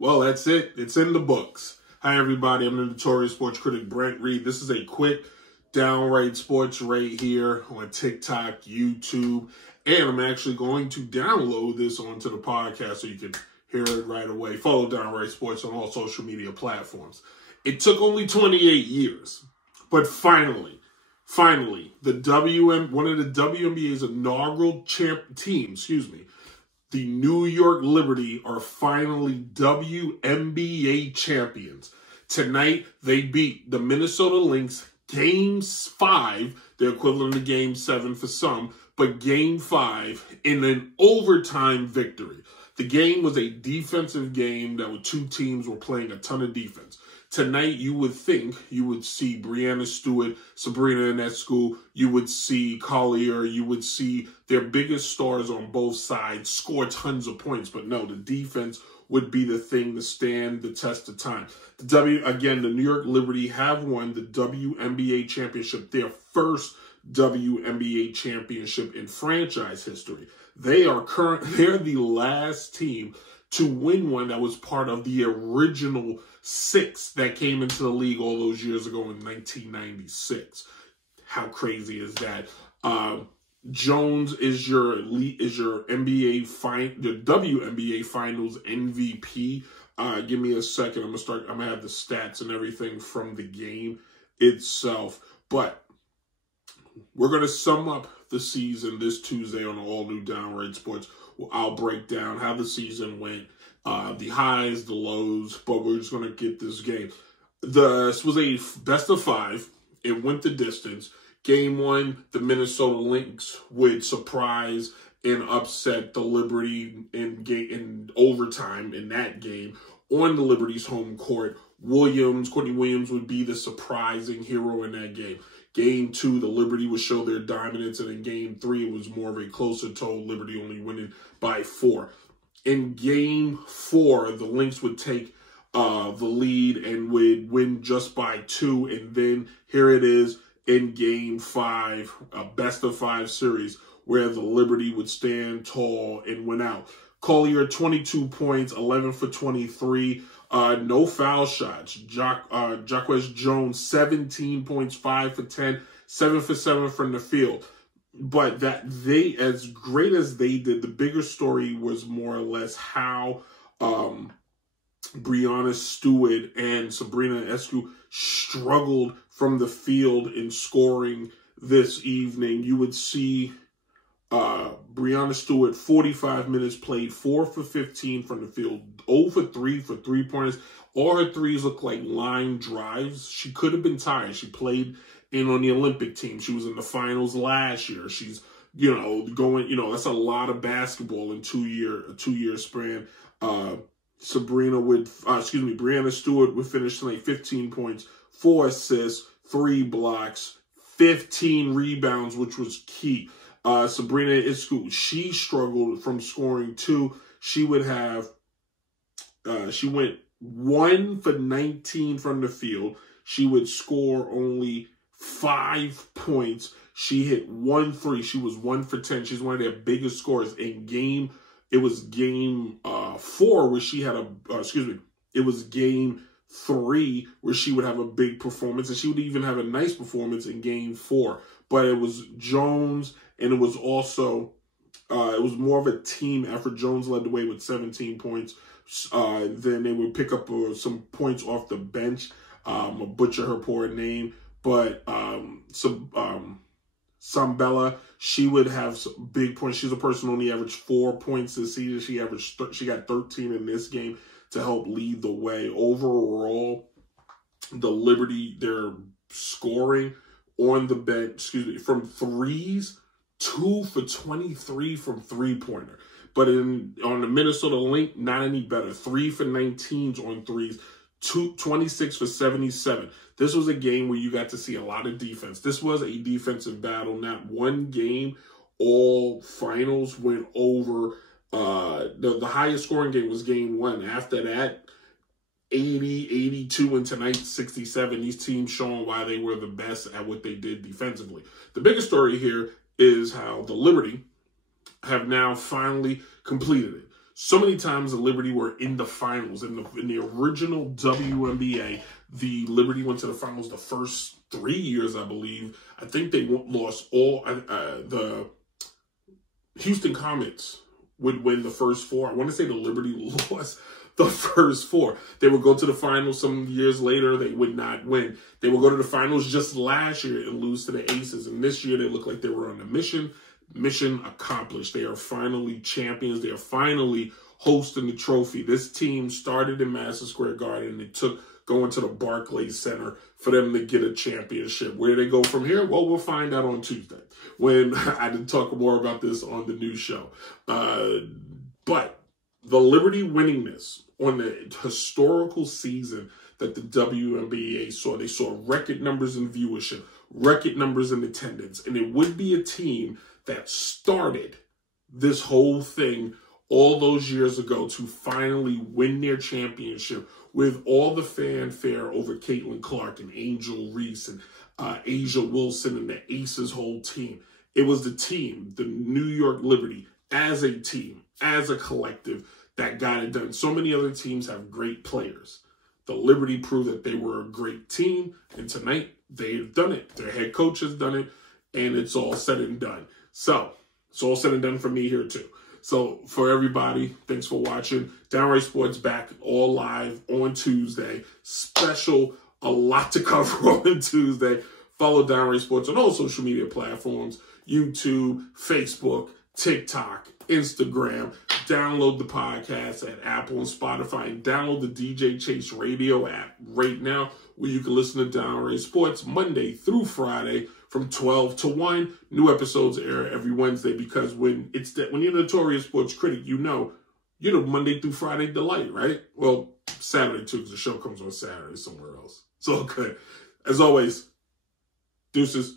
Well, that's it. It's in the books. Hi, everybody. I'm the Notorious Sports Critic, Brent Reid. This is a quick downright sports right here on TikTok, YouTube, and I'm actually going to download this onto the podcast so you can hear it right away. Follow Downright Sports on all social media platforms. It took only 28 years, but finally, one of the WNBA's inaugural teams, the New York Liberty are finally WNBA champions. Tonight, they beat the Minnesota Lynx Game 5, the equivalent of Game 7 for some, but Game 5 in an overtime victory. The game was a defensive game that two teams were playing a ton of defense. Tonight, you would think you would see Breanna Stewart, Sabrina Ionescu, you would see Collier, you would see their biggest stars on both sides score tons of points. But no, the defense would be the thing to stand the test of time. The New York Liberty have won the WNBA championship, their first WNBA championship in franchise history. They're the last team to win one that was part of the original 6 that came into the league all those years ago in 1996. How crazy is that? Jones is your WNBA Finals MVP. Give me a second. I'm gonna have the stats and everything from the game itself. But we're gonna sum up the season this Tuesday on all new Downright Sports. I'll break down how the season went, the highs, the lows, but we're just going to get this game. This was a best of 5. It went the distance. Game 1, the Minnesota Lynx would surprise and upset the Liberty in overtime in that game on the Liberty's home court. Courtney Williams would be the surprising hero in that game. Game 2, the Liberty would show their dominance, and in Game 3, it was more of a closer toll, Liberty only winning by 4. In Game 4, the Lynx would take the lead and would win just by 2, and then here it is in Game 5, a best-of-5 series, where the Liberty would stand tall and win out. Collier, 22 points, 11 for 23. No foul shots. Jonquel Jones, 17 points, 5 for 10, 7 for 7 from the field. But as great as they did, the bigger story was more or less how Breanna Stewart and Sabrina Ionescu struggled from the field in scoring this evening. You would see Breanna Stewart, 45 minutes played, 4 for 15 from the field, 0 for 3 for three-pointers. All her threes look like line drives. She could have been tired. She played on the Olympic team. She was in the finals last year. She's, that's a lot of basketball in a two-year span. Breanna Stewart would finish tonight, 15 points, 4 assists, 3 blocks, 15 rebounds, which was key. Sabrina Ionescu, she struggled from scoring 2. She would have, she went 1 for 19 from the field. She would score only 5 points. She hit 1 3. She was 1 for 10. She's one of their biggest scorers in game. It was Game 4 where she had it was Game 3 where she would have a big performance, and she would even have a nice performance in Game 4. But it was Jones, and it was also, it was more of a team effort. Jones led the way with 17 points. Then they would pick up some points off the bench. I'll butcher her poor name. But Sambella, she would have some big points. She's a person who only averaged 4 points this season. She got 13 in this game to help lead the way. Overall, the Liberty, their scoring on the bench, from threes, 2 for 23 from three-pointer. But on the Minnesota Lynx, not any better. 3 for 19s on threes, 26 for 77. This was a game where you got to see a lot of defense. This was a defensive battle. Not one game, all finals went over. The highest scoring game was Game 1. After that, 80, 82, and tonight 67. These teams showing why they were the best at what they did defensively. The biggest story here is how the Liberty have now finally completed it. So many times the Liberty were in the finals. In the original WNBA, the Liberty went to the finals the first 3 years, I believe. I think they lost all. The Houston Comets would win the first 4. I want to say the Liberty lost the first 4. They would go to the finals some years later. They would not win. They would go to the finals just last year and lose to the Aces. And this year they look like they were on a mission. Mission accomplished. They are finally champions. They are finally hosting the trophy. This team started in Madison Square Garden, and it took going to the Barclays Center for them to get a championship. Where they go from here? Well, we'll find out on Tuesday when I did talk more about this on the new show. But the Liberty winning this on the historical season that the WNBA saw, they saw record numbers in viewership, record numbers in attendance, and it would be a team that started this whole thing all those years ago to finally win their championship with all the fanfare over Caitlin Clark and Angel Reese and Asia Wilson and the Aces whole team. It was the team, the New York Liberty, as a team, as a collective, that got it done. So many other teams have great players. The Liberty proved that they were a great team, and tonight they've done it. Their head coach has done it, and it's all said and done. So, it's all said and done for me here too. So, for everybody, thanks for watching. Downright Sports back all live on Tuesday. Special, a lot to cover on Tuesday. Follow Downright Sports on all social media platforms. YouTube, Facebook, TikTok, Instagram. Download the podcast at Apple and Spotify. And download the DJ Chase Radio app right now, where you can listen to Downright Sports Monday through Friday from 12 to 1. New episodes air every Wednesday, because when you're a Notorious Sports Critic, you know you're the Monday through Friday delight, right? Well, Saturday too, because the show comes on Saturday somewhere else. So good. As always, deuces.